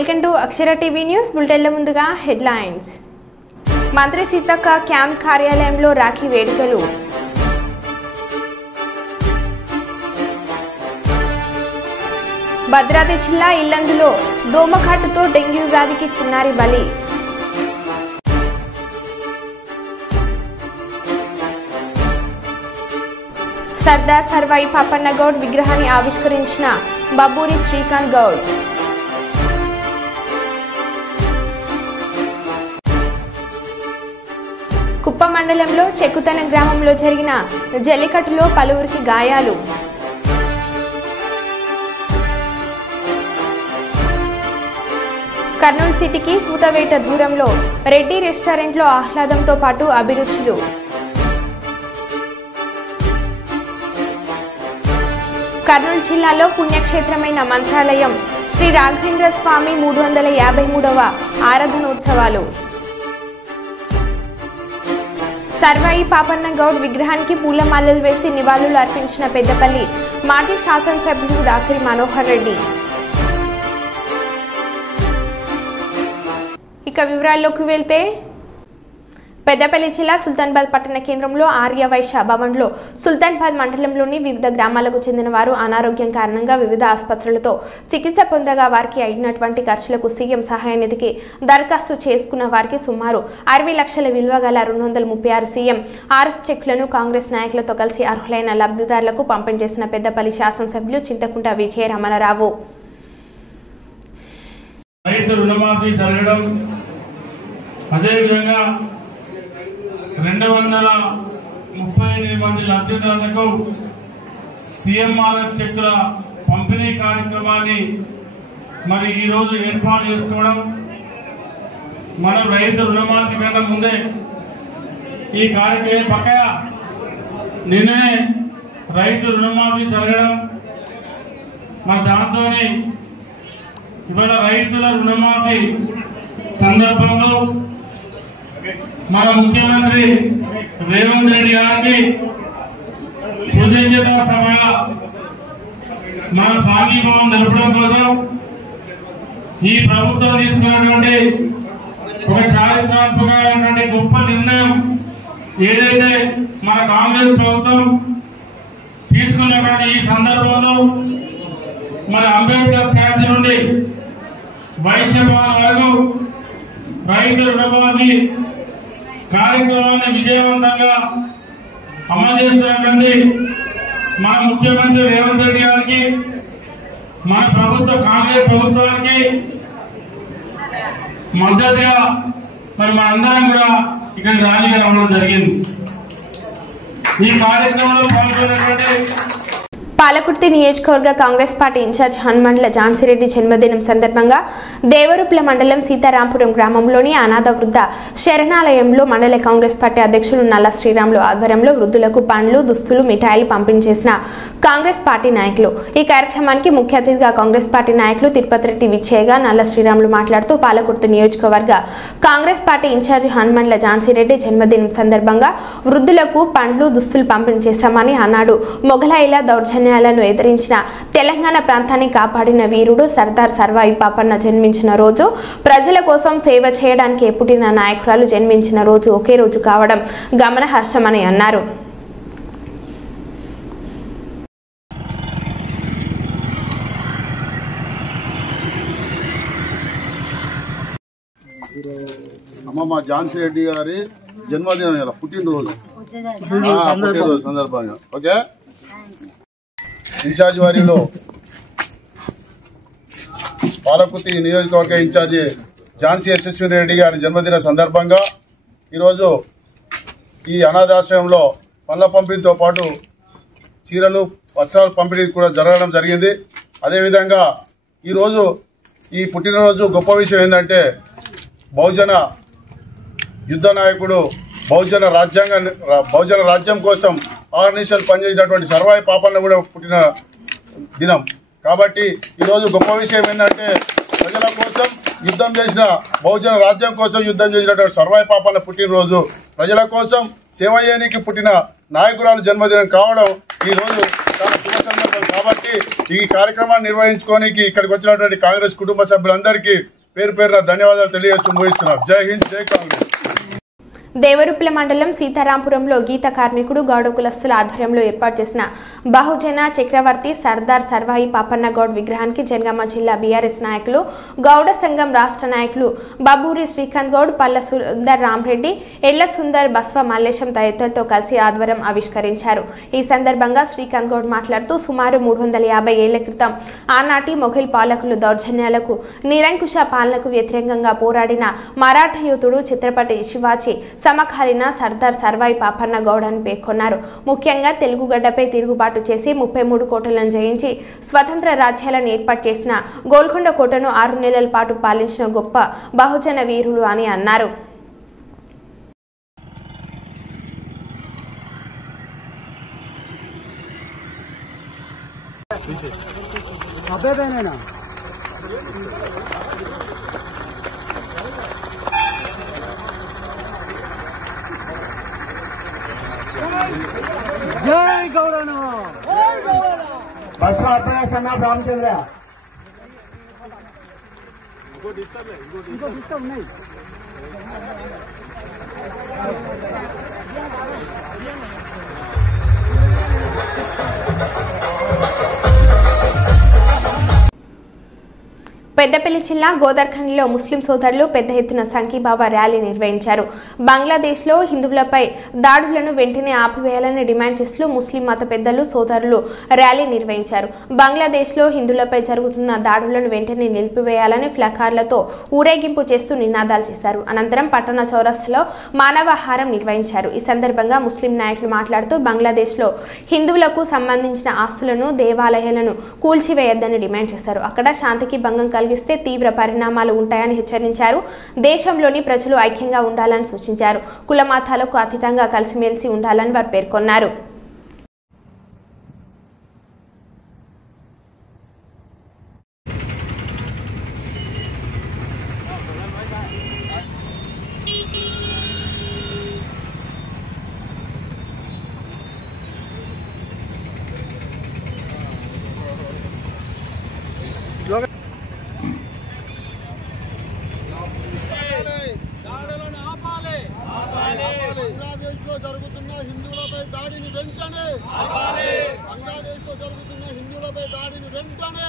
Welcome to Akshara TV news బులెటిన్ల ముందుగా headlines. మంత్రి సీతక్క క్యాంప్ కార్యాలయంలో రాఖీ వేడుకలు. భద్రాద్రి జిల్లా ఇల్లందులో దోమకాటుతో డెంగ్యూ వ్యాధికి చిన్నారి బలి. సర్దార్ సర్వాయి పాపన్న గౌడ్ విగ్రహాన్ని ఆవిష్కరించిన బబ్బూరి శ్రీకాంత్ గౌడ్. కుప్ప మండలంలో చెక్కుతన గ్రామంలో జరిగిన జల్లికట్టులో పలువురికి గాయాలు. కర్నూలు సిటీకి కూతవేట దూరంలో రెడ్డి రెస్టారెంట్లో ఆహ్లాదంతో పాటు అభిరుచులు. కర్నూలు జిల్లాలో పుణ్యక్షేత్రమైన మంత్రాలయం శ్రీ రాఘవేంద్ర స్వామి 353వ ఆరాధనోత్సవాలు. సర్వాయి పాపన్న గౌడ్ విగ్రహానికి పూలమాలలు వేసి నివాళులు అర్పించిన పెద్దపల్లి మాజీ శాసనసభ్యులు దాసరి మనోహర్ రెడ్డి. ఇక వివరాల్లోకి వెళ్తే పెద్దపల్లి జిల్లా సుల్తాన్బాద్ పట్టణ కేంద్రంలో ఆర్య వైశ్య భవన్లో సుల్తాన్బాద్ మండలంలోని వివిధ గ్రామాలకు చెందిన వారు అనారోగ్యం కారణంగా వివిధ ఆసుపత్రులతో చికిత్స పొందగా వారికి అయినటువంటి ఖర్చులకు సీఎం సహాయ నిధికి దరఖాస్తు చేసుకున్న వారికి సుమారు 60 లక్షల విలువ గల 236 సీఎం ఆర్ఎఫ్ చెక్లను కాంగ్రెస్ నాయకులతో కలిసి అర్హులైన లబ్ధిదారులకు పంపిణీ చేసిన పెద్దపల్లి శాసనసభ్యులు చింతకుంట విజయ రమణరావు. రైతు రుణమాఫీ జరగడం, అదేవిధంగా 238 మంది లబ్ధిదారులకు సీఎంఆర్ఎఫ్ చెక్కుల పంపిణీ కార్యక్రమాన్ని మరి ఈరోజు ఏర్పాటు చేసుకోవడం, మనం రైతు రుణమాఫీ కన్నా ముందే ఈ కార్యక్రమం పక్కగా నిన్ననే రైతు రుణమాఫీ జరగడం, మరి దాంతో ఇవాళ రైతుల రుణమాఫీ సందర్భంలో మన ముఖ్యమంత్రి రేవంత్ రెడ్డి గారికి కృతజ్ఞతా సభగా మన సాంఘీభావం జరపడం కోసం ఈ ప్రభుత్వం తీసుకున్నటువంటి ఒక చారిత్రాత్మకమైనటువంటి గొప్ప నిర్ణయం ఏదైతే మన కాంగ్రెస్ ప్రభుత్వం తీసుకున్నటువంటి ఈ సందర్భంలో మన అంబేద్కర్ స్టాచ్యూ నుండి వైశ్య భవన్ వరకు రైతు రుణమాఫీ కార్యక్రమాన్ని విజయవంతంగా అమలు చేస్తున్నటువంటి మన ముఖ్యమంత్రి రేవంత్ రెడ్డి గారికి, మన ప్రభుత్వ కాంగ్రెస్ ప్రభుత్వానికి మద్దతుగా మరి మనందరం కూడా ఇక్కడికి రావడం జరిగింది. ఈ కార్యక్రమంలో పాల్గొన్నటువంటి పాలకుర్తి నియోజకవర్గ కాంగ్రెస్ పార్టీ ఇన్ఛార్జ్ హనుమండ్ల ఝాన్సీరెడ్డి జన్మదినం సందర్భంగా దేవరుప్ల మండలం సీతారాంపురం గ్రామంలోని అనాథ వృద్ధ శరణాలయంలో మండల కాంగ్రెస్ పార్టీ అధ్యక్షులు నల్ల శ్రీరాములు ఆధ్వర్యంలో వృద్ధులకు పండ్లు, దుస్తులు, మిఠాయిలు పంపిణీ చేసిన కాంగ్రెస్ పార్టీ నాయకులు. ఈ కార్యక్రమానికి ముఖ్య అతిథిగా కాంగ్రెస్ పార్టీ నాయకులు తిరుపతి రెడ్డి విచ్చేయగా నల్ల శ్రీరాములు మాట్లాడుతూ పాలకుర్తి నియోజకవర్గ కాంగ్రెస్ పార్టీ ఇన్ఛార్జ్ హనుమండ్ల ఝాన్సీరెడ్డి జన్మదినం సందర్భంగా వృద్ధులకు పండ్లు, దుస్తులు పంపిణీ చేశామని అన్నాడు. మొఘలాయిల దౌర్జన్యాలను ఎదిరించిన తెలంగాణ ప్రాంతాన్ని కాపాడిన వీరుడు సర్దార్ సర్వాయి పాపన్న జన్మించిన రోజు, ప్రజల కోసం సేవ చేయడానికి పుట్టిన నాయకురాలు జన్మించిన రోజు ఒకే రోజు కావడం గమనార్హమని అన్నారు. అమ్మమ్మ ఝాన్సీరెడ్డి గారి జన్మదినం ఇలా పుట్టినరోజు సందర్భంగా ఓకే ఇన్ఛార్జ్ వారిలో పాలకుర్తి నియోజకవర్గ ఇన్ఛార్జి ఝాన్సీ యశస్విని రెడ్డి గారి జన్మదిన సందర్భంగా ఈరోజు ఈ అనాథాశ్రయంలో పళ్ళ పంపిణీతో పాటు చీరలు, వస్త్రాలు పంపిణీ కూడా జరగడం జరిగింది. అదేవిధంగా ఈరోజు ఈ పుట్టినరోజు గొప్ప విషయం ఏంటంటే బహుజన యుద్ధ నాయకుడు బహుజన రాజ్యం కోసం ఆర్నిషల్ పనిచేసినటువంటి సర్వాయి పాపన్న కూడా పుట్టిన దినం కాబట్టి ఈరోజు గొప్ప విషయం ఏంటంటే ప్రజల కోసం యుద్ధం చేసిన బహుజన రాజ్యం కోసం యుద్ధం చేసినటువంటి సర్వాయి పాపన్న పుట్టినరోజు, ప్రజల కోసం సేవ చేయడానికి పుట్టిన నాయకురాలు జన్మదినం కావడం ఈరోజు చాలా శుభ సందర్భం కాబట్టి అందరికీ ఈ కార్యక్రమాన్ని నిర్వహించుకోనికి ఇక్కడికి వచ్చినటువంటి కాంగ్రెస్ కుటుంబ సభ్యులందరికీ పేరు పేరున ధన్యవాదాలు తెలియజేస్తూ ముగిస్తున్నాం. జై హింద్, జై కాంగ్రెస్. దేవరుప్ల మండలం సీతారాంపురంలో గీత కార్మికుడు గౌడ కులస్తుల ఆధ్వర్యంలో ఏర్పాటు చేసిన బహుజన చక్రవర్తి సర్దార్ సర్వాయి పాపన్న గౌడ్ విగ్రహానికి జనగామ జిల్లా బీఆర్ఎస్ నాయకులు, గౌడ సంఘం రాష్ట్ర నాయకులు బబ్బూరి శ్రీకాంత్ గౌడ్, పల్ల సుందర్ రామరెడ్డి, ఎళ్ల సుందర్, బస్వ మల్లేశం తదితరులతో కలిసి ఆధ్వర్యం ఆవిష్కరించారు. ఈ సందర్భంగా శ్రీకాంత్ గౌడ్ మాట్లాడుతూ సుమారు 350 ఏళ్ల క్రితం ఆనాటి మొఘల్ పాలకులు దౌర్జన్యాలకు, నిరంకుశ పాలనకు వ్యతిరేకంగా పోరాడిన మరాఠ యోధుడు ఛత్రపతి శివాజీ సమకాలీన సర్దార్ సర్వాయి పాపన్న గౌడ్ అని పేర్కొన్నారు. ముఖ్యంగా తెలుగు గడ్డపై తిరుగుబాటు చేసి 33 కోటలను జయించి స్వతంత్ర రాజ్యాలను ఏర్పాటు చేసిన గోల్కొండ కోటను 6 నెలల పాటు పాలించిన గొప్ప బహుజన వీరులు అని అన్నారు. जय गौड़नो बसवा अपना सन्ना रामचंद्र इनको डिस्टर्ब नहीं పెద్దపల్లి జిల్లా గోదర్ఖండ్లో ముస్లిం సోదరులు పెద్ద ఎత్తున సంఘీభావ ర్యాలీ నిర్వహించారు. బంగ్లాదేశ్లో హిందువులపై దాడులను వెంటనే ఆపివేయాలని డిమాండ్ చేస్తూ ముస్లిం మత పెద్దలు సోదరులు ర్యాలీ నిర్వహించారు. బంగ్లాదేశ్లో హిందువులపై జరుగుతున్న దాడులను వెంటనే నిలిపివేయాలని ఫ్లకార్లతో ఊరేగింపు చేస్తూ నినాదాలు చేశారు. అనంతరం పట్టణ చౌరస్తాలో మానవాహారం నిర్వహించారు. ఈ సందర్భంగా ముస్లిం నాయకులు మాట్లాడుతూ బంగ్లాదేశ్లో హిందువులకు సంబంధించిన ఆస్తులను, దేవాలయాలను కూల్చివేయొద్దని డిమాండ్ చేశారు. అక్కడ శాంతికి భంగం కలిగిస్తే తీవ్ర పరిణామాలు ఉంటాయని హెచ్చరించారు. దేశంలోని ప్రజలు ఐక్యంగా ఉండాలని సూచించారు. కుల మతాలకు అతీతంగా కలిసిమెలిసి ఉండాలని వారు పేర్కొన్నారు. బంగ్లాదేశ్లో జరుగుతున్న హిందువులపై దాడిని వెంటనే బంగ్లాదేశ్లో జరుగుతున్న హిందువులపై దాడిని వెంటనే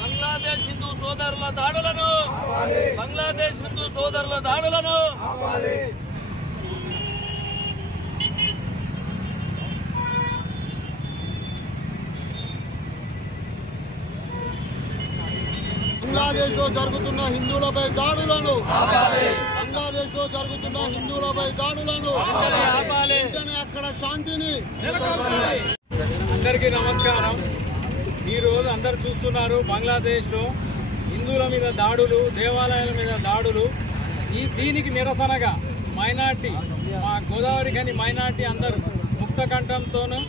బంగ్లాదేశ్ హిందూ సోదరుల దాడులను బంగ్లాదేశ్ హిందూ సోదరుల దాడులను బంగ్లాదేశ్లో జరుగుతున్న హిందువులపై దాడులను బంగ్లాదేశ్లో జరుగుతున్న హిందువులపై దాడులను వెంటనే అక్కడ శాంతిని. అందరికీ నమస్కారం. ఈరోజు అందరు చూస్తున్నారు బంగ్లాదేశ్లో హిందువుల మీద దాడులు, దేవాలయాల మీద దాడులు. దీనికి నిరసనగా మైనార్టీ, మా గోదావరి ఖని మైనార్టీ అందరూ ముక్త కంఠంతోనూ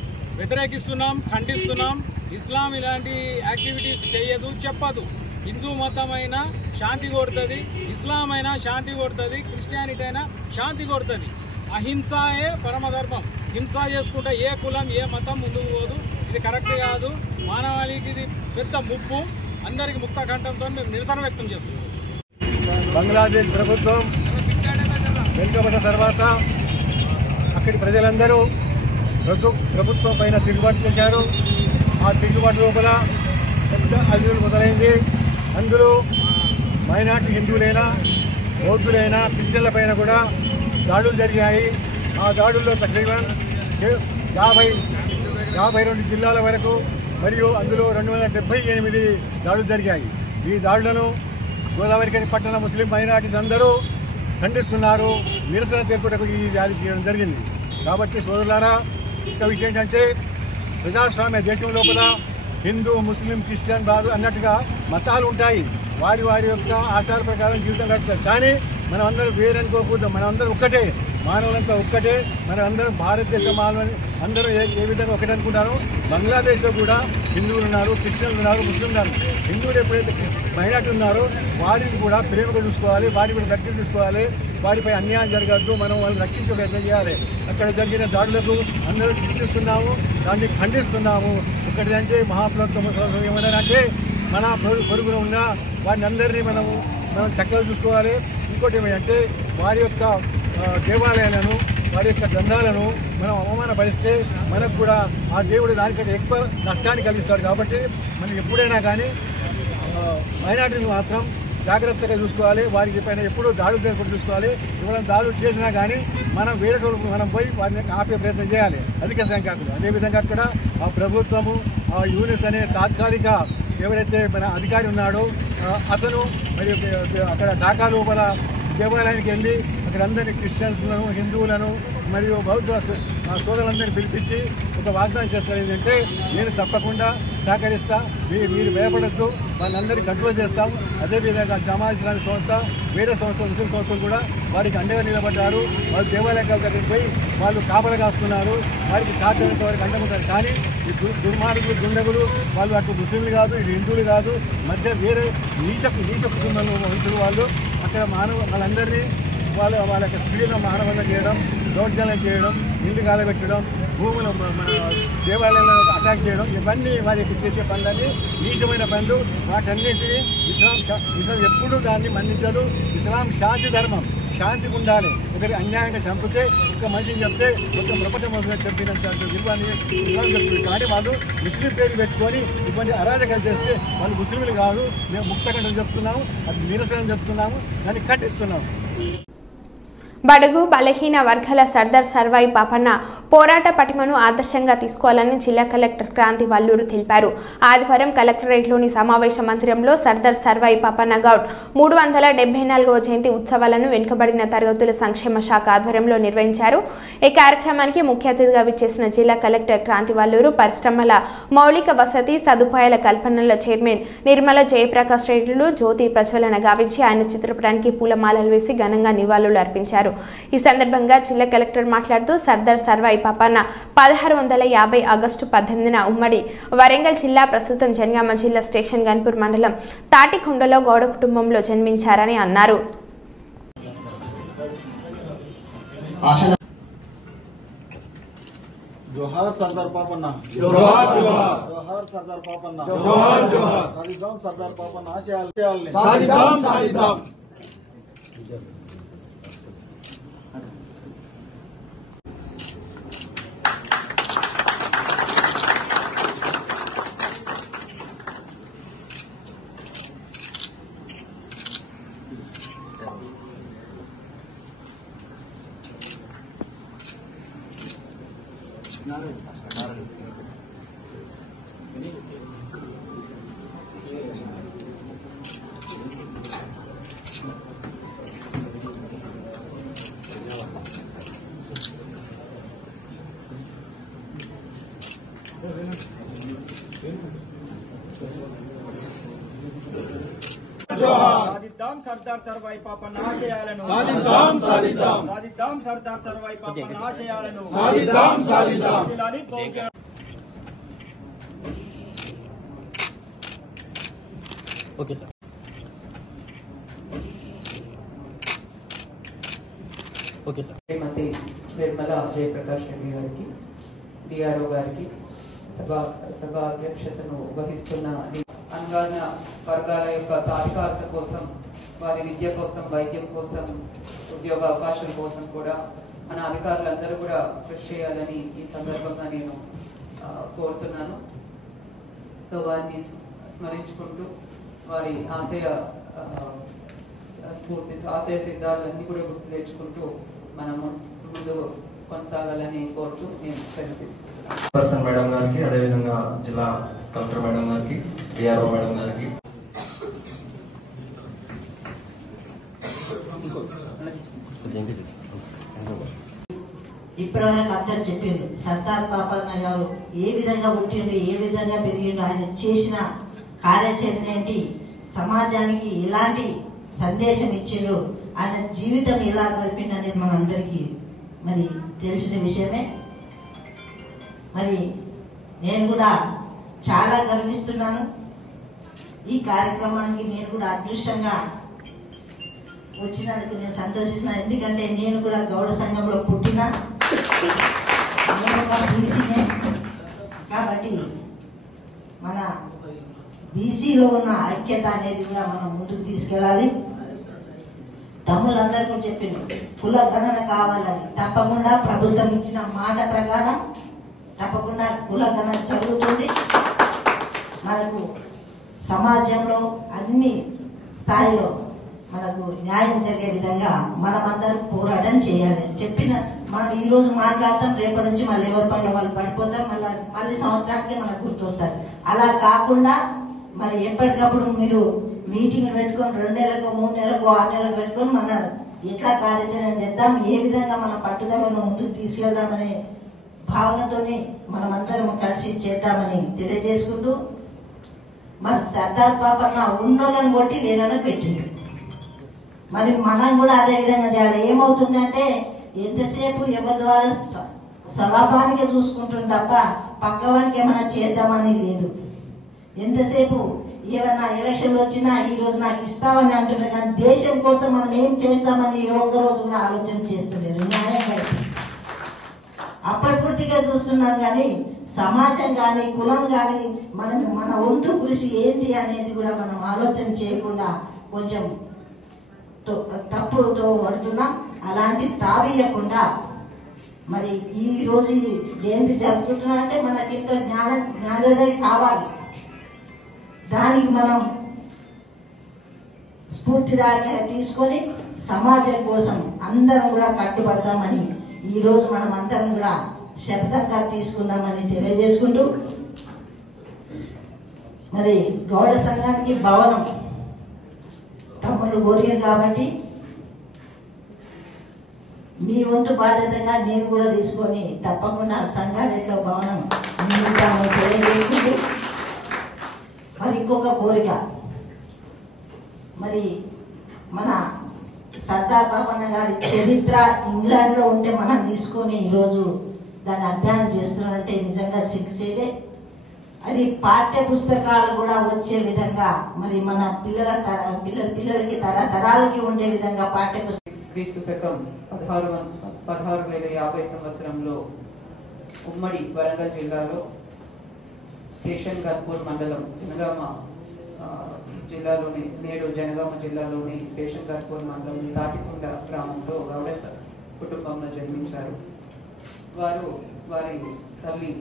వ్యతిరేకిస్తున్నాం, ఖండిస్తున్నాం. ఇస్లాం ఇలాంటి యాక్టివిటీస్ చేయదు, చెప్పదు. హిందూ మతమైనా శాంతి కోరుతుంది, ఇస్లాం అయినా శాంతి కోరుతుంది, క్రిస్టియానిటీ అయినా శాంతి కోరుతుంది. అహింసయే పరమధర్మం. హింస చేసుకుంటే ఏ కులం, ఏ మతం ముందుకు పోదు. ఇది కరెక్ట్ కాదు. మానవాళికి ఇది పెద్ద ముప్పు. అందరికీ ముక్త కంఠంతో మేము నిరసన వ్యక్తం చేస్తున్నాం. బంగ్లాదేశ్ ప్రభుత్వం వెనుకబడ్డ తర్వాత అక్కడి ప్రజలందరూ ప్రభుత్వం పైన తిరుగుబాటు చేశారు. ఆ తిరుగుబాటు లోపల పెద్ద అల్లులు మొదలైంది. అందులో మైనార్టీ హిందువులైనా, బౌద్ధులైనా, క్రిస్టియన్ల పైన కూడా దాడులు జరిగాయి. ఆ దాడుల్లో తక్రీబన్ 52 జిల్లాల వరకు మరియు అందులో 278 దాడులు జరిగాయి. ఈ దాడులను గోదావరి ఖని పట్టణ ముస్లిం మైనార్టీస్ అందరూ ఖండిస్తున్నారు. నిరసన తెలుపుటకు ఈ ర్యాలీ చేయడం జరిగింది. కాబట్టి సోదరులారా, ఇంత విషయం ఏంటంటే ప్రజాస్వామ్య దేశం లోపల హిందూ, ముస్లిం, క్రిస్టియన్ బాదు అన్నట్టుగా మతాలు ఉంటాయి. వారి వారి యొక్క ఆచార ప్రకారం జీవితం గడుపుతారు. కానీ మనం అందరం వేరనుకోకూడదు, మనం అందరం ఒక్కటే, మానవులంతా ఒక్కటే, మనం అందరం భారతదేశ మానవులు అందరూ ఏ విధంగా ఒకటే అనుకుంటారు. బంగ్లాదేశ్లో కూడా హిందువులు ఉన్నారు, క్రిస్టియన్లు ఉన్నారు, ముస్లింలు ఉన్నారు. హిందువులు ఎప్పుడైతే మైనార్టీ ఉన్నారో వారిని కూడా ప్రేమగా చూసుకోవాలి, వారిని కూడా దగ్గర తీసుకోవాలి, వారిపై అన్యాయం జరగద్దు, మనం వాళ్ళని రక్షించే ప్రయత్నం చేయాలి. అక్కడ జరిగిన దాడులకు అందరూ శిక్షిస్తున్నాము, దాన్ని ఖండిస్తున్నాము. ఒకటిదంటే మహాప్రభుత్వం ఏమన్నారంటే మన పొరుగున ఉన్న వారిని అందరినీ మనం చక్కగా చూసుకోవాలి. ఇంకోటి ఏమంటే వారి యొక్క దేవాలయాలను, వారి యొక్క గ్రంథాలను మనం అవమానపరిస్తే మనకు కూడా ఆ దేవుడు దానికంటే ఎక్కువ నష్టాన్ని కలిగిస్తాడు. కాబట్టి మనం ఎప్పుడైనా కానీ మైనార్టీని మాత్రం జాగ్రత్తగా చూసుకోవాలి, వారికి పైన ఎప్పుడూ దాడులు జరగకుండా చూసుకోవాలి. ఎవరైనా దాడులు చేసినా కానీ మనం వేరే రోజులు మనం పోయి వారిని ఆపే ప్రయత్నం చేయాలి, అధిక సంఖ్యాకులు. అదేవిధంగా అక్కడ ఆ ప్రభుత్వము ఆ యూనిస్ అనే తాత్కాలిక ఎవరైతే మన అధికారి ఉన్నాడో అతను మరియు అక్కడ ఢాకా లోపల దేవాలయానికి వెళ్ళి అక్కడ అందరినీ క్రిస్టియన్స్లను, హిందువులను మరియు బౌద్ధ సోదరులందరినీ పిలిపించి ఒక వాగ్దానం చేస్తారు. ఏంటంటే నేను తప్పకుండా సహకరిస్తా, మీరు భయపడద్దు, వాళ్ళందరినీ కంట్రోల్ చేస్తాం. అదేవిధంగా జమాత్ ఇస్లామీ సంస్థ, వేరే సంస్థలు, ముస్లిం సంస్థలు కూడా వారికి అండగా నిలబడ్డారు. వాళ్ళు దేవాలయాల దగ్గరికి పోయి వాళ్ళు కాపలా కాస్తున్నారు, వారికి సాధ్యమైనంత వారికి అండగుంటారు. కానీ ఈ దుర్మార్గులు, దుండగులు వాళ్ళు అటు ముస్లింలు కాదు, ఇటు హిందువులు కాదు, మధ్య వేరే నీచ కుటుంబంలో మనుషులు వాళ్ళు అక్కడ వాళ్ళందరినీ వాళ్ళ యొక్క స్త్రీలను మానవంగా చేయడం, దౌర్జన్యం చేయడం, ఇల్లు కాలబెట్టడం, భూములు మన దేవాలయాలను అటాక్ చేయడం, ఇవన్నీ వారికి చేసే పనులన్నీ నీచమైన పనులు. వాటన్నింటినీ ఇస్లాం ఎప్పుడూ దాన్ని మన్నించదు. ఇస్లాం శాంతి ధర్మం, శాంతికి ఉండాలి. ఒకరి అన్యాయంగా చంపితే ఒక మనిషిని చెప్తే మొత్తం ప్రపంచం చెప్పినంత విలువని ఇస్లాం చెప్తుంది. కానీ వాళ్ళు ముస్లిం పేరు పెట్టుకొని ఇటువంటి అరాజకాలు చేస్తే వాళ్ళు ముస్లింలు కాదు, మేము ముక్తకంఠం చెప్తున్నాము, అది నిరసన చెప్తున్నాము, దాన్ని ఖండిస్తున్నాము. బడుగు బలహీన వర్గాల సర్దార్ సర్వాయి పాపన్న పోరాట పటిమను ఆదర్శంగా తీసుకోవాలని జిల్లా కలెక్టర్ క్రాంతి వల్లూరు తెలిపారు. ఆదివారం కలెక్టరేట్లోని సమావేశ మందిరంలో సర్దార్ సర్వాయి పాపన్న గౌడ్ 374వ జయంతి ఉత్సవాలను వెనుకబడిన తరగతుల సంక్షేమ శాఖ ఆధ్వర్యంలో నిర్వహించారు. ఈ కార్యక్రమానికి ముఖ్య అతిథిగా విచ్చేసిన జిల్లా కలెక్టర్ క్రాంతి వల్లూరు పరిశ్రమల మౌలిక వసతి సదుపాయాల కల్పనల చైర్మన్ నిర్మల జయప్రకాష్ రెడ్డిలు జ్యోతి ప్రజ్వలన గావించి ఆయన చిత్రపటానికి పూలమాలలు వేసి ఘనంగా నివాళులు అర్పించారు. ఈ సందర్భంగా జిల్లా కలెక్టర్ మాట్లాడుతూ సర్దార్ సర్వాయి పాపన్న 1650 ఆగస్టు 18న ఉమ్మడి వరంగల్ జిల్లా ప్రస్తుతం జనగామ జిల్లా స్టేషన్ గన్పూర్ మండలం తాటికొండలో గౌడ కుటుంబంలో జన్మించారని అన్నారు. జోహార్ సర్దార్ పాపన్న, జోహార్ జోహార్, జోహార్ సర్దార్ పాపన్న, జోహార్ జోహార్, సాధిద్దాం సర్దార్ పాపన్న ఆశయాల్ని, సాధిద్దాం సాధిద్దాం. సాధిద్దాం సర్దార్ సర్వాయి పాపన్న ఆశయాలను, సాధిద్దాం సాధిద్దాం, సాధిద్దాం సర్దార్ సర్వాయి పాపన్న ఆశయాలను, సాధిద్దాం సాధిద్దాం. Okay sir. Okay sir. Shrimati Nirmala Jayaprakash Reddy గారికి, డిఆర్ఓ గారికి, సభ అధ్యక్షతను వహిస్తున్న అణగారిన వర్గాల యొక్క సాధికారత కోసం, వారి విద్య కోసం, వైద్యం కోసం, ఉద్యోగ అవకాశాల కోసం కూడా మన అధికారులందరూ కూడా కృషి చేయాలని ఈ సందర్భంగా నేను కోరుతున్నాను. సో వారిని స్మరించుకుంటూ వారి ఆశయ స్ఫూర్తి, ఆశయ సిద్ధాలన్నీ కూడా గుర్తు తెచ్చుకుంటూ మనం ముందు కొనసాగాలని కోరుతూ నేను సెలవు తీసుకుంటున్నాను. పర్సన్ మేడం గారికి, అదేవిధంగా జిల్లా కలెక్టర్ మేడం గారికి, డిఆర్ఓ మేడం గారికి, ఇప్పటివరకు అందరు చెప్పిండ్రు సర్దార్ పాపన్న గారు ఏ విధంగా పుట్టిండు, ఏ విధంగా పెరిగిండు, ఆయన చేసిన కార్యాచరణ ఏంటి, సమాజానికి ఎలాంటి సందేశం ఇచ్చిండు ఆయన జీవితం ఎలా గడిపింది అనేది మనందరికీ మరి తెలిసిన విషయమే. మరి నేను కూడా చాలా గర్విస్తున్నాను. ఈ కార్యక్రమానికి నేను కూడా అదృష్టంగా వచ్చినందుకు నేను సంతోషిస్తున్నాను. ఎందుకంటే నేను కూడా గౌడ సంఘంలో పుట్టిన బీసీనే కాబట్టి మన బీసీలో ఉన్న ఐక్యత అనేది కూడా మనం ముందుకు తీసుకెళ్ళాలి. తమ్ముళ్ళందరూ కూడా చెప్పిండ్రు కుల గణన కావాలని. తప్పకుండా ప్రభుత్వం ఇచ్చిన మాట ప్రకారం తప్పకుండా కుల గణన జరుగుతుంది. మనకు సమాజంలో అన్ని స్థాయిలో మనకు న్యాయం జరిగే విధంగా మనమందరం పోరాటం చేయాలి. చెప్పిన మనం ఈ రోజు మాట్లాడతాం, రేపటి నుంచి మళ్ళీ ఎవరి పనులు వాళ్ళు పడిపోతాం, మళ్ళీ సంవత్సరానికి మనకు గుర్తొస్తారు. అలా కాకుండా మరి ఎప్పటికప్పుడు మీరు మీటింగ్ పెట్టుకొని 2 నెలలకు 3 నెలలకు 6 నెలలకు పెట్టుకొని మన ఎట్లా కార్యాచరణ చేద్దాం, ఏ విధంగా మన పట్టుదలను ముందుకు తీసుకెళ్దామనే భావనతోని మనమందరం కలిసి చేద్దామని తెలియజేసుకుంటూ మరి సర్దార్ పాపన్న ఉన్నోళ్ళని కొట్టి లేనని పెట్టిండు. మరి మనం కూడా అదే విధంగా చేయాలి. ఏమవుతుందంటే ఎంతసేపు ఎవరి ద్వారా స్వలాభానికి చూసుకుంటుంది తప్ప పక్కవానికి ఏమైనా చేద్దామని లేదు. ఎంతసేపు ఏమైనా ఎలక్షన్లు వచ్చినా ఈ రోజు నాకు ఇస్తామని అంటున్నారు, కానీ దేశం కోసం మనం ఏం చేస్తామని ఏ ఒక్క రోజు కూడా ఆలోచన చేస్తలేరు. న్యాయంగా అప్పటిపూర్తిగా చూస్తున్నాం, కానీ సమాజం కానీ కులం కానీ మన వంతు కృషి ఏంటి అనేది కూడా మనం ఆలోచన చేయకుండా కొంచెం తప్పుతో పడుతున్నాం. అలాంటి తావీయకుండా మరి ఈ రోజు జయంతి జరుపుకుంటున్నారంటే మనకి ఇంత జ్ఞానోదయం కావాలి. దానికి మనం స్ఫూర్తిదాయక తీసుకొని సమాజం కోసం అందరం కూడా కట్టుబడదామని ఈ రోజు మనం అందరం కూడా శబ్దంగా తీసుకుందామని తెలియజేసుకుంటూ మరి గౌడ సంఘానికి భవనం తమ్ముళ్ళు కోరారు కాబట్టి మీ వంతు బాధ్యతగా నేను కూడా తీసుకొని తప్పకుండా సంగారెడ్డిలో భవనం నిర్మిస్తామని తెలియజేసుకుంటూ మరి ఇంకొక కోరిక, మరి మన సర్దార్ పాపన్న గారి చరిత్ర ఇంగ్లాండ్ లో ఉంటే మనం తీసుకొని ఈరోజు దాన్ని అధ్యయనం చేస్తున్నారంటే నిజంగా సిగ్గుచేటే. అది పాఠ్య పుస్తకాలు కూడా వచ్చే విధంగా మరి మన పిల్లలకి తరతరాలకి ఉండే విధంగా పాఠ్య పుస్తకం క్రీస్తు శకం 1650 సంవత్సరంలో ఉమ్మడి వరంగల్ జిల్లాలో స్టేషన్ గన్పూర్ మండలం జనగామ జిల్లాలోని నేడు జనగామ జిల్లాలోని స్టేషన్ గన్పూర్ మండలం తాటికొండ గ్రామంలో గౌడ కుటుంబంలో జన్మించారు. వారి తల్లి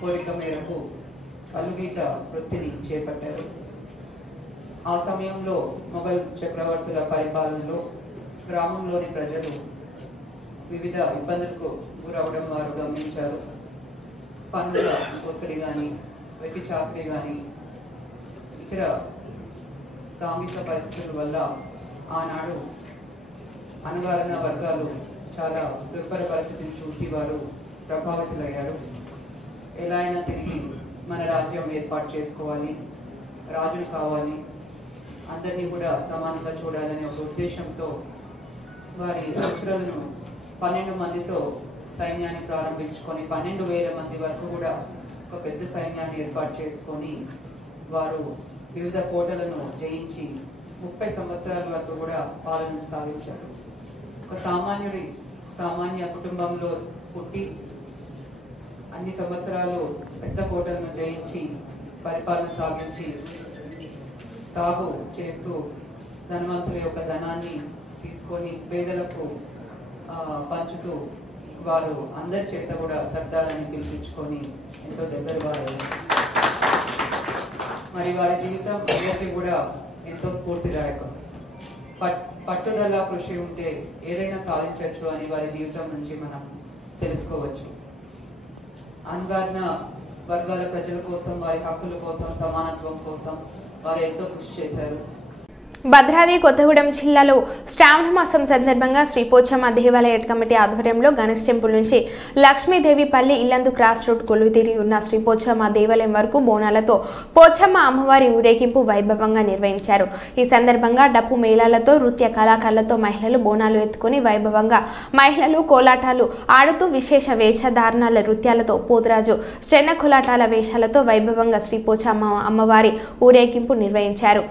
కోరిక మేరకు కలుగీత వృత్తిని చేపట్టారు. ఆ సమయంలో మొఘల్ చక్రవర్తుల పరిపాలనలో గ్రామంలోని ప్రజలు వివిధ ఇబ్బందులకు గురవడం వారు గమనించారు. పన్నుల ఒత్తిడి కానీ, వెట్టి చాకరీ కానీ, ఇతర సాంఘిక పరిస్థితుల వల్ల ఆనాడు అణగారిన వర్గాలు చాలా దుర్భర పరిస్థితిని చూసి వారు ప్రభావితులయ్యారు. ఎలా అయినా తిరిగి మన రాజ్యం ఏర్పాటు చేసుకోవాలి, రాజులు కావాలి, అందరినీ కూడా సమానంగా చూడాలనే ఒక ఉద్దేశంతో వారి అనుచరులను 12 మందితో సైన్యాన్ని ప్రారంభించుకొని 12,000 మంది వరకు కూడా ఒక పెద్ద సైన్యాన్ని ఏర్పాటు చేసుకొని వారు వివిధ కోటలను జయించి 30 సంవత్సరాల వరకు కూడా పాలన సాగించారు. ఒక సామాన్య కుటుంబంలో పుట్టి అన్ని సంవత్సరాలు పెద్ద కోటలను జయించి పరిపాలన సాగించి సాగు చేస్తూ ధనవంతుల యొక్క ధనాన్ని తీసుకొని పేదలకు పంచుతూ వారు అందరి చేత కూడా సర్దార్ని పిలిపించుకొని ఎంతో దగ్గర వారు. మరి వారి జీవితం అందరికీ కూడా ఎంతో స్ఫూర్తిదాయకం. పట్టుదల కృషి ఉంటే ఏదైనా సాధించవచ్చు అని వారి జీవితం నుంచి మనం తెలుసుకోవచ్చు. అణగారిన వర్గాల ప్రజల కోసం, వారి హక్కుల కోసం, సమానత్వం కోసం వారు ఎంతో కృషి చేశారు. భద్రాద్రి కొత్తగూడెం జిల్లాలో శ్రావణ మాసం సందర్భంగా శ్రీ పోచమ్మ దేవాలయ కమిటీ ఆధ్వర్యంలో గణేష్ టెంపుల్ నుంచి లక్ష్మీదేవిపల్లి ఇల్లందు క్రాస్ రోడ్ కొలువుతీరి ఉన్న శ్రీ పోచమ్మ దేవాలయం వరకు బోనాలతో పోచమ్మ అమ్మవారి ఊరేగింపు వైభవంగా నిర్వహించారు. ఈ సందర్భంగా డప్పు మేళాలతో నృత్య కళాకారులతో మహిళలు బోనాలు ఎత్తుకుని వైభవంగా మహిళలు కోలాటాలు ఆడుతూ విశేష వేషధారణాల నృత్యాలతో పోతురాజు చెన్న కోలాటాల వేషాలతో వైభవంగా శ్రీ పోచమ్మ అమ్మవారి ఊరేగింపు నిర్వహించారు.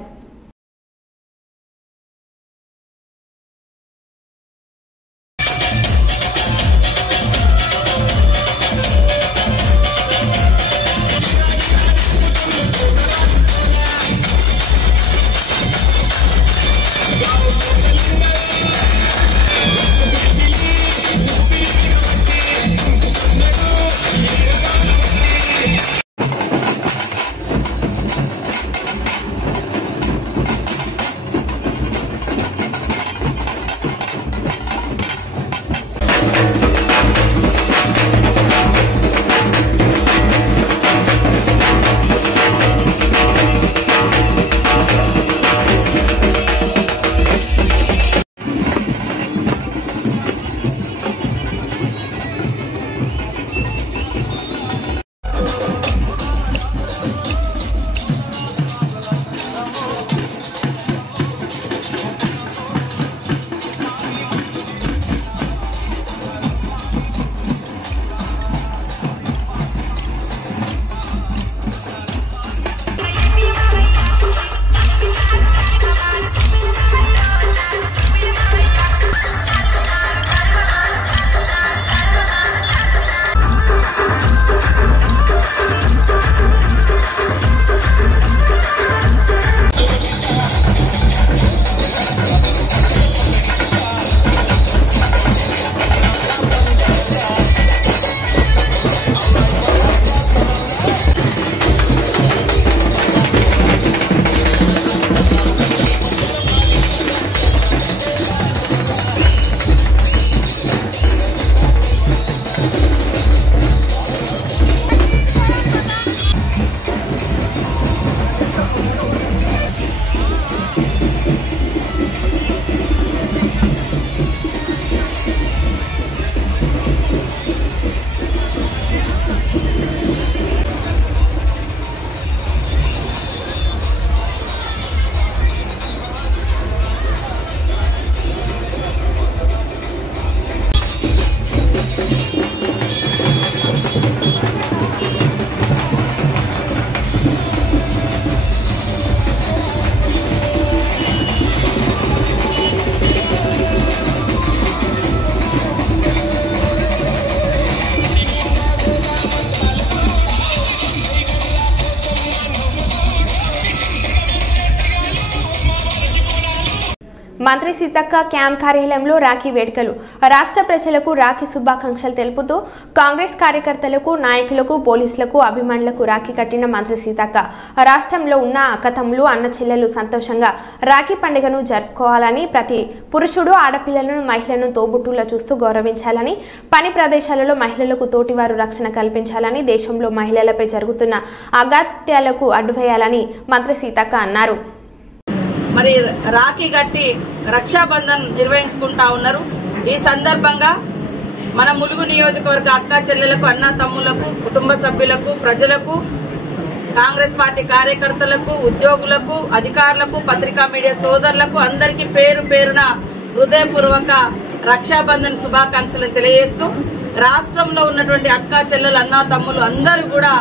మంత్రి సీతక్క క్యాంప్ కార్యాలయంలో రాఖీ వేడుకలు. రాష్ట్ర ప్రజలకు రాఖీ శుభాకాంక్షలు తెలుపుతూ కాంగ్రెస్ కార్యకర్తలకు, నాయకులకు, పోలీసులకు, అభిమానులకు రాఖీ కట్టిన మంత్రి సీతక్క రాష్ట్రంలో ఉన్న అక్కతమ్ములు, అన్న చెల్లెలు సంతోషంగా రాఖీ పండుగను జరుపుకోవాలని, ప్రతి పురుషుడు ఆడపిల్లలను, మహిళలను తోబుట్టులా చూస్తూ గౌరవించాలని, పని ప్రదేశాలలో మహిళలకు తోటివారు రక్షణ కల్పించాలని, దేశంలో మహిళలపై జరుగుతున్న అగాత్యాలకు అడ్డువేయాలని మంత్రి సీతక్క అన్నారు. మరి రాఖీ కట్టి రక్షాబంధన్ నిర్వహించుకుంటా ఉన్నారు. ఈ సందర్భంగా మన ములుగు నియోజకవర్గ అక్క చెల్లెలకు, అన్న తమ్ములకు, కుటుంబ సభ్యులకు, ప్రజలకు, కాంగ్రెస్ పార్టీ కార్యకర్తలకు, ఉద్యోగులకు, అధికారులకు, పత్రికా మీడియా సోదరులకు అందరికీ పేరు పేరున హృదయపూర్వక రక్షాబంధన్ శుభాకాంక్షలు తెలియజేస్తూ రాష్ట్రంలో ఉన్నటువంటి అక్క చెల్లెలు, అన్న తమ్ములు అందరూ కూడా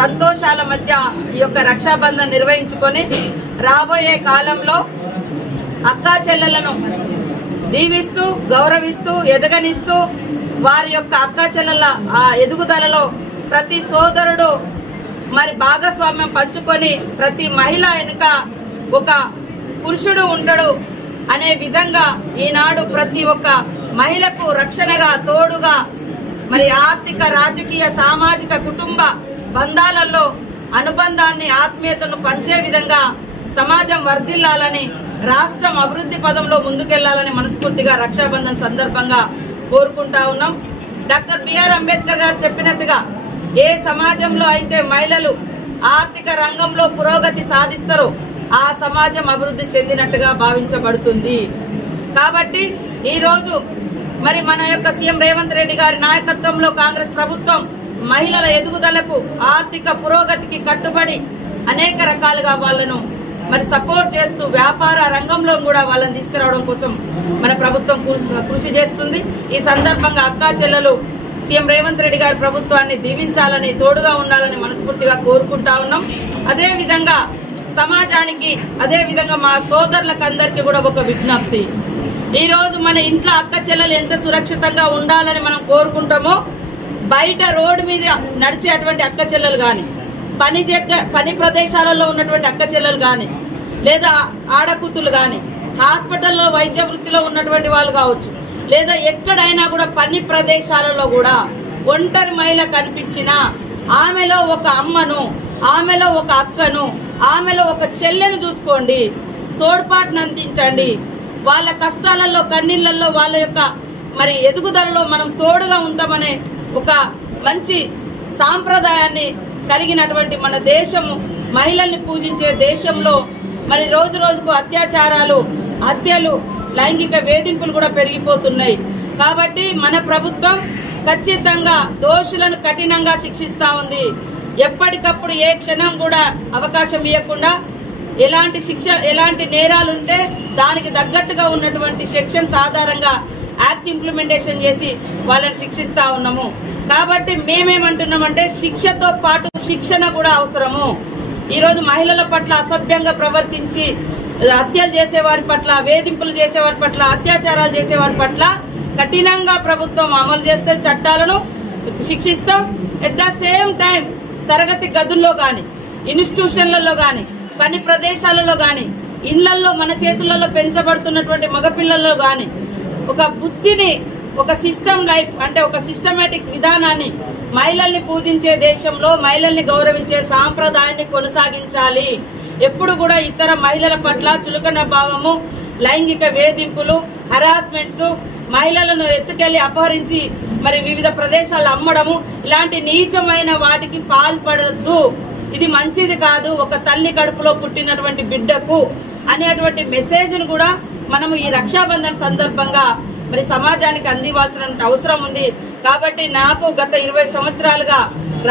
సంతోషాల మధ్య ఈ యొక్క రక్షాబంధన్ నిర్వహించుకొని రాబోయే కాలంలో అక్కా చెల్లెలను దీవిస్తూ, గౌరవిస్తూ, ఎదగనిస్తూ వారి యొక్క అక్కా చెల్లెల ఎదుగుదలలో ప్రతి సోదరుడు మరి భాగస్వామ్యం పంచుకొని ప్రతి మహిళ వెనుక ఒక పురుషుడు ఉంటాడు అనే విధంగా ఈనాడు ప్రతి ఒక్క మహిళకు రక్షణగా, తోడుగా మరి ఆర్థిక, రాజకీయ, సామాజిక, కుటుంబ బంధాలలో అనుబంధాన్ని, ఆత్మీయతను పంచే విధంగా సమాజం వర్ధిల్లాలని, రాష్ట్రం అభివృద్ధి పదంలో ముందుకెళ్లాలని మనస్ఫూర్తిగా రక్షాబంధన్ సందర్భంగా కోరుకుంటా ఉన్నాం. డాక్టర్ బిఆర్ అంబేద్కర్ గారు చెప్పినట్టుగా ఏ సమాజంలో అయితే మహిళలు ఆర్థిక రంగంలో పురోగతి సాధిస్తారో, ఆ సమాజం అభివృద్ధి చెందినట్టుగా భావించబడుతుంది. కాబట్టి ఈరోజు మరి మన యొక్క సీఎం రేవంత్ రెడ్డి గారి నాయకత్వంలో కాంగ్రెస్ ప్రభుత్వం మహిళల ఎదుగుదలకు, ఆర్థిక పురోగతికి కట్టుబడి అనేక రకాలుగా వాళ్ళను మరి సపోర్ట్ చేస్తూ వ్యాపార రంగంలో కూడా వాళ్ళని తీసుకురావడం కోసం మన ప్రభుత్వం కృషి చేస్తుంది. ఈ సందర్భంగా అక్కా చెల్లెలు సీఎం రేవంత్ రెడ్డి గారి ప్రభుత్వాన్ని దీవించాలని, తోడుగా ఉండాలని మనస్ఫూర్తిగా కోరుకుంటా ఉన్నాం. అదే విధంగా సమాజానికి, అదే విధంగా మా సోదరులకు అందరికీ కూడా ఒక విజ్ఞప్తి. ఈ రోజు మన ఇంట్లో అక్క చెల్లెలు ఎంత సురక్షితంగా ఉండాలని మనం కోరుకుంటామో, బయట రోడ్డు మీద నడిచేటువంటి అక్క చెల్లెలు గాని, పని ప్రదేశాలలో ఉన్నటువంటి అక్క చెల్లెలు గాని, లేదా ఆడకూతులు గాని, హాస్పిటల్లో వైద్య వృత్తిలో ఉన్నటువంటి వాళ్ళు కావచ్చు, లేదా ఎక్కడైనా కూడా పని ప్రదేశాలలో కూడా ఒంటరి మహిళ కనిపించినా ఆమెలో ఒక అమ్మను, ఆమెలో ఒక అక్కను, ఆమెలో ఒక చెల్లెను చూసుకోండి, తోడ్పాటును అందించండి. వాళ్ళ కష్టాలలో, కన్నీళ్లలో, వాళ్ళ యొక్క మరి ఎదుగుదలలో మనం తోడుగా ఉంటామనే ఒక మంచి సాంప్రదాయాన్ని కలిగినటువంటి మన దేశము, మహిళల్ని పూజించే దేశంలో మరి రోజు రోజుకు అత్యాచారాలు, హత్యలు, లైంగిక వేధింపులు కూడా పెరిగిపోతున్నాయి. కాబట్టి మన ప్రభుత్వం ఖచ్చితంగా దోషులను కఠినంగా శిక్షిస్తా ఉంది. ఎప్పటికప్పుడు ఏ క్షణం కూడా అవకాశం ఇవ్వకుండా ఎలాంటి నేరాలుంటే దానికి తగ్గట్టుగా ఉన్నటువంటి సెక్షన్స్ ఆధారంగా యాక్ట్ ఇంప్లిమెంటేషన్ చేసి వాళ్ళని శిక్షిస్తా ఉన్నాము. కాబట్టి మేమేమంటున్నామంటే శిక్షతో పాటు శిక్షణ కూడా అవసరము. ఈరోజు మహిళల పట్ల అసభ్యంగా ప్రవర్తించి హత్యలు చేసేవారి పట్ల, వేధింపులు చేసేవారి పట్ల, అత్యాచారాలు చేసేవారి పట్ల కఠినంగా ప్రభుత్వం అమలు చేస్తే చట్టాలను శిక్షిస్తాం. ఎట్ ద సేమ్ టైం తరగతి గదుల్లో గాని, ఇన్స్టిట్యూషన్లలో గాని, పని ప్రదేశాలలో గాని, ఇళ్లలో మన చేతులలో పెంచబడుతున్నటువంటి మగపిల్లల్లో గాని ఒక బుద్ధిని, ఒక సిస్టమ్ లైఫ్ అంటే ఒక సిస్టమేటిక్ విధానాన్ని, మహిళల్ని పూజించే దేశంలో మహిళల్ని గౌరవించే సాంప్రదాయాన్ని కొనసాగించాలి. ఎప్పుడు కూడా ఇతర మహిళల పట్ల చులకన భావము, లైంగిక వేధింపులు, హరాస్మెంట్స్, మహిళలను ఎత్తుకెళ్లి అపహరించి మరి వివిధ ప్రదేశాల్లో అమ్మడము, ఇలాంటి నీచమైన వాటికి పాల్పడద్దు. ఇది మంచిది కాదు ఒక తల్లి కడుపులో పుట్టినటువంటి బిడ్డకు అనేటువంటి మెసేజ్ ను కూడా మనము ఈ రక్షాబంధన్ సందర్భంగా మరి సమాజానికి అందివ్వాల్సిన అవసరం ఉంది. కాబట్టి నాకు గత 20 సంవత్సరాలుగా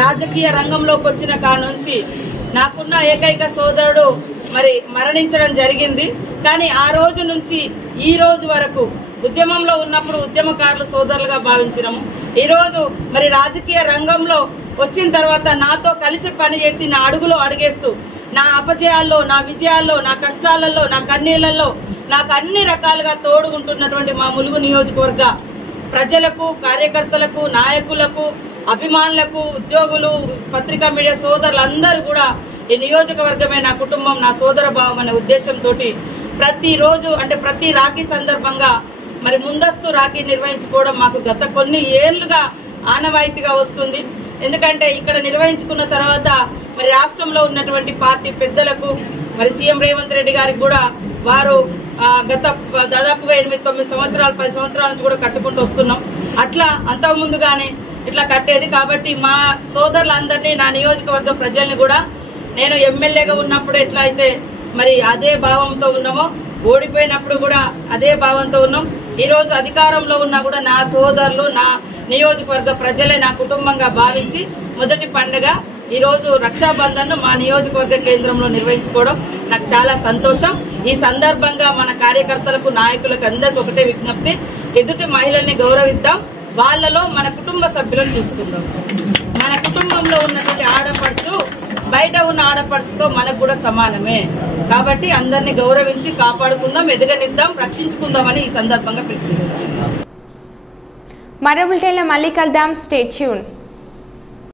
రాజకీయ రంగంలోకి వచ్చిన కాడ నుంచి నాకున్న ఏకైక సోదరుడు మరి మరణించడం జరిగింది. కానీ ఆ రోజు నుంచి ఈ రోజు వరకు ఉద్యమంలో ఉన్నప్పుడు ఉద్యమకారులు సోదరులుగా భావించినాము. ఈ రోజు మరి రాజకీయ రంగంలో వచ్చిన తర్వాత నాతో కలిసి పనిచేసి నా అడుగులో అడుగేస్తూ నా అపజయాల్లో, నా విజయాల్లో, నా కష్టాలలో, నా కన్నీళ్లలో నాకు అన్ని రకాలుగా తోడుకుంటున్నటువంటి మా ములుగు నియోజకవర్గ ప్రజలకు, కార్యకర్తలకు, నాయకులకు, అభిమానులకు, ఉద్యోగులు, పత్రికా మీడియా సోదరులందరూ కూడా ఈ నియోజకవర్గమే నా కుటుంబం, నా సోదర భావం అనే ఉద్దేశంతో ప్రతిరోజు అంటే ప్రతి రాఖీ సందర్భంగా మరి ముందస్తు రాఖీ నిర్వహించుకోవడం మాకు గత కొన్ని ఏళ్లుగా ఆనవాయితీగా వస్తుంది. ఎందుకంటే ఇక్కడ నిర్వహించుకున్న తర్వాత మరి రాష్ట్రంలో ఉన్నటువంటి పార్టీ పెద్దలకు మరి సీఎం రేవంత్ రెడ్డి గారికి కూడా వారు గత దాదాపుగా 8-9 సంవత్సరాలు 10 సంవత్సరాల నుంచి కూడా కట్టుకుంటూ వస్తున్నాం. అట్లా అంతకు ముందుగానే ఇట్లా కట్టేది. కాబట్టి మా సోదరులందరినీ, నా నియోజకవర్గ ప్రజల్ని కూడా నేను ఎమ్మెల్యేగా ఉన్నప్పుడు ఎట్లా అయితే మరి అదే భావంతో ఉన్నామో, ఓడిపోయినప్పుడు కూడా అదే భావంతో ఉన్నాం. ఈ రోజు అధికారంలో ఉన్నా కూడా నా సోదరులు, నా నియోజకవర్గ ప్రజలే నా కుటుంబంగా భావించి మొదటి పండుగ ఈ రోజు రక్షాబంధన్ మా నియోజకవర్గ కేంద్రంలో నిర్వహించుకోవడం నాకు చాలా సంతోషం. ఈ సందర్భంగా మన కార్యకర్తలకు, నాయకులకు అందరికి ఒకటే విజ్ఞప్తి, ఎదుటి మహిళల్ని గౌరవిద్దాం, వాళ్ళలో మన కుటుంబ సభ్యులను చూసుకుందాం. మన కుటుంబంలో ఉన్నటువంటి ఆడపడుచు బయట ఉన్న ఆడపడుచుతో మనకు కూడా సమానమే. కాబట్టి అందరినీ గౌరవించి కాపాడుకుందాం, ఎదగనిద్దాం, రక్షించుకుందామని ఈ సందర్భంగా పిలుపునిస్తాం. మరో బులెటిన్లో మళ్ళీ కలుద్దాం. Stay tune.